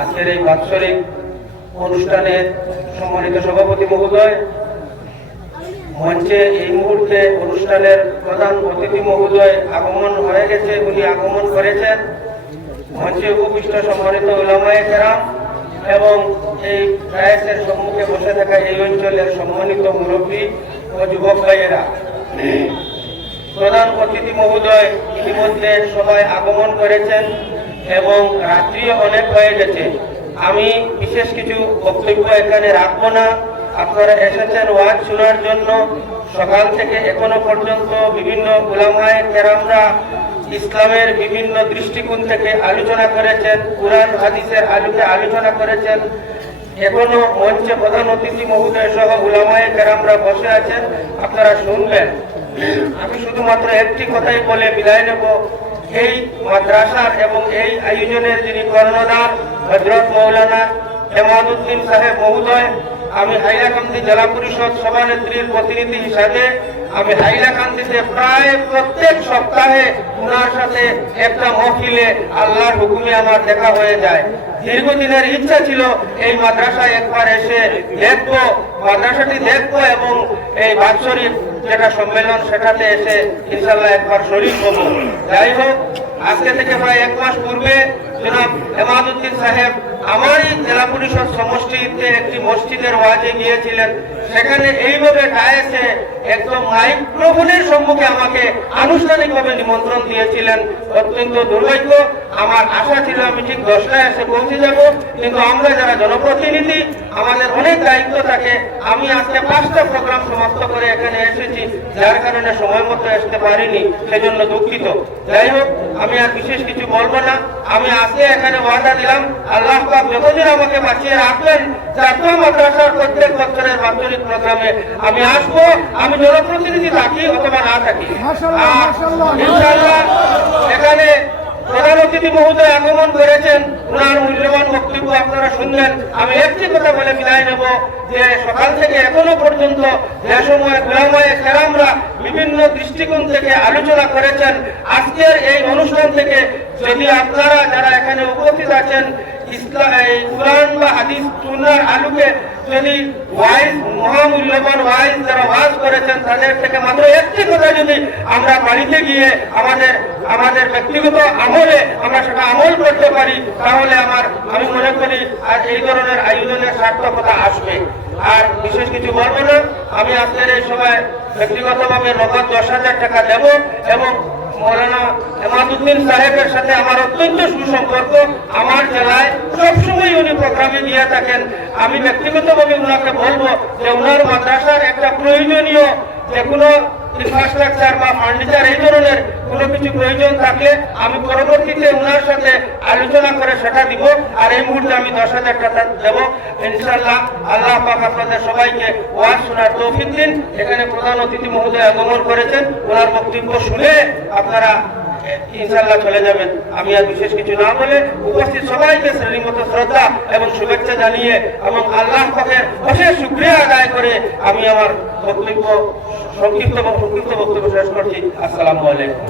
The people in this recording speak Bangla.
আজকের এই বাৎসরিক অনুষ্ঠানের সম্মানিত সভাপতি মহোদয়, মঞ্চে এই মুহূর্তে অনুষ্ঠানের প্রধান অতিথি মহোদয় আগমন হয়ে গেছে, উনি আগমন করেছেন। মঞ্চে উপবিষ্ট সম্মানিত উলামায়ে কেরাম এবং এই ডায়াসের সম্মুখে বসে থাকা এই অঞ্চলের সম্মানিত মুরব্বী ও যুবক ভাইয়েরা, প্রধান অতিথি মহোদয় ইতিমধ্যে সবাই আগমন করেছেন এবং রাত্রিও অনেক হয়ে গেছে। আমি বিশেষ কিছু বক্তব্য এখানে রাখবো না। আপনারা এসেছেন ওয়াজ শোনার জন্য। সকাল থেকে এখনো পর্যন্ত বিভিন্ন উলামায়ে কেরামরা ইসলামের বিভিন্ন দৃষ্টিকোণ থেকে আলোচনা করেছেন, কুরআন হাদিসের আলোকে আলোচনা করেছেন। এখনো মঞ্চে প্রধান অতিথি মহোদয় সহ উলামায়ে কেরামরা বসে আছেন, আপনারা শুনবেন। আমি শুধুমাত্র একটি কথাই বলে বিদায় নেব। এই মাদ্রাসার এবং এই আয়োজনের যিনি কর্ণধার হযরত মাওলানা এমাদউদ্দিন সাহেব মহোদয়, আমি হাইলাকান্দি জেলা পরিষদ সভানেত্রীর প্রতিনিধি হিসাবে আমি হাইলাকান্দিতে প্রায় প্রত্যেক সপ্তাহে ওনার সাথে একটা মহফিলে আল্লাহর হুকুমে আমার দেখা হয়ে যায়। দীর্ঘদিনের ইচ্ছা ছিল এই মাদ্রাসায় একবার এসে দেখবো, মাদ্রাসাটি দেখবো এবং এই বাৎসরিক যেটা সম্মেলন সেটাতে এসে ইনশাল্লাহ একবার শরীক হব। যাই হোক, আজকে থেকে প্রায় 1 মাস পূর্বে জনাব এমাদউদ্দিন সাহেব আমারই জেলা পরিষদ সমষ্টিতে একটি মসজিদের ওয়াজে গিয়েছিলেন। সেখানে এইভাবে ডায়াসে একদম মাইক্রোফোনের সম্মুখে আমাকে আনুষ্ঠানিকভাবে নিমন্ত্রণ দিয়েছিলেন। অত্যন্ত দুর্ভাগ্য, আমার আশা ছিল আমি ঠিক 10টায় এসে পৌঁছে যাব, কিন্তু আমরা যারা জনপ্রতিনিধি আমাদের অনেক দায়িত্ব থাকে। আমি আজকে 5টা প্রোগ্রাম সমাপ্ত করে এখানে এসেছি, যার কারণে সময় মতো আসতে পারিনি, সেজন্য দুঃখিত। যাই হোক, আমি আর বিশেষ কিছু বলবো না। আমি আজকে এখানে ওয়াদা দিলাম, আল্লাহ পাক যতদিন আমাকে বাঁচিয়ে রাখবেন, জাতীয় মাদ্রাসার প্রত্যেক বছরের বাৎসরিক প্রোগ্রামে আমি আসবো। আমি জনপ্রতিনিধি থাকি অথবা না থাকি, ইনশাআল্লাহ। এখানে প্রধান অতিথি মহোদয় আগমন করেছেন, ওনার মূল্যবান বক্তব্য আপনারা শুনলেন। আমি একটি কথা বলে বিদায় নেব যে সকাল থেকে এখনো পর্যন্ত যে সময় উলামায়ে কেরামরা বিভিন্ন দৃষ্টিকোণ থেকে আলোচনা করেছেন, আজকের এই অনুষ্ঠান থেকে যদি আপনারা যারা এখানে উপস্থিত আছেন কুরআন বা হাদিস সুন্নাহর আলোকে যদি মহামূল্যবান ওয়াইজ যারা ওয়াজ করেছেন তাদের থেকে মাত্র একটি কথা যদি আমরা বাড়িতে গিয়ে আমাদের ব্যক্তিগত আমলে আমরা সেটা আমল করতে পারি, তাহলে আমি মনে করি আর এই ধরনের আয়োজনের সার্থকতা আসবে। আর বিশেষ কিছু বলবো না। আমি আপনাদের এই সময় ব্যক্তিগতভাবে নগদ 10,000 টাকা দেব এবং মৌলানা এমাদউদ্দিন সাহেবের সাথে আমার অত্যন্ত সুসম্পর্ক। আমার জেলায় সবসময় উনি প্রোগ্রামে দিয়ে থাকেন। আমি ব্যক্তিগতভাবে ওনাকে বলবো যে ওনার মাদ্রাসার একটা প্রয়োজনীয় যে কোনো ইনফ্রাস্ট্রাকচার বা ফার্নিচার এই ধরনের কোনো কিছু প্রয়োজন থাকলে আমি পরবর্তীতে ওনার সাথে আলোচনা করে সেটা দিব। আর এই মুহূর্তে আমি 10,000 টাকা দেব ইনশাআল্লাহ। আল্লাহ পাক আপনাদের সবাইকে ওয়াজ শোনার তৌফিক দিন। এখানে প্রধান অতিথি মহোদয় আগমন করেছেন, ওনার বক্তব্য শুনে আপনারা ইনশাআল্লাহ চলে যাবেন। আমি আর বিশেষ কিছু না বলে উপস্থিত সবাইকে শ্রেণীমতো শ্রদ্ধা এবং শুভেচ্ছা জানিয়ে এবং আল্লাহ পাকের অশেষ শুকরিয়া আদায় করে আমি আমার সংক্ষিপ্ত বক্তব্য শেষ করছি। আসসালামু আলাইকুম।